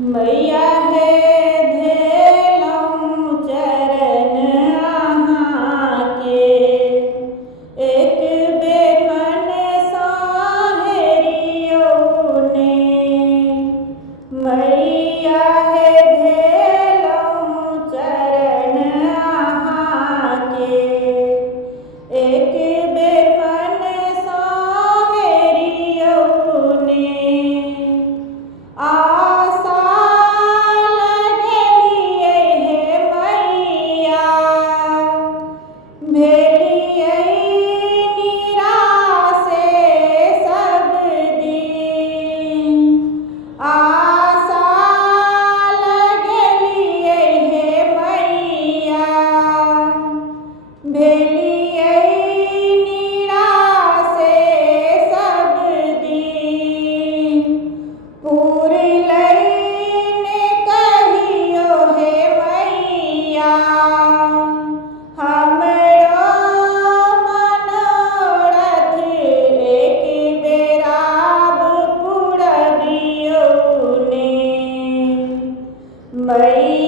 मैया हे धेलौं चरण अहाँ के, एक बेर मनसा हेरियौ ने। मैया हे धेलौं चरण अहाँ के, एक बेर मनसा हेरियौ ने। आशा लगेलियै हे मैया, भेलियै निराशे सब दिन। आशा लगेलियै हे मैया, भेलियै निराशे सब दिन। पुरलै ने कहियो हे मैया, हमरो मनोरथ एक बेर आब पुरबियौ ने। मैया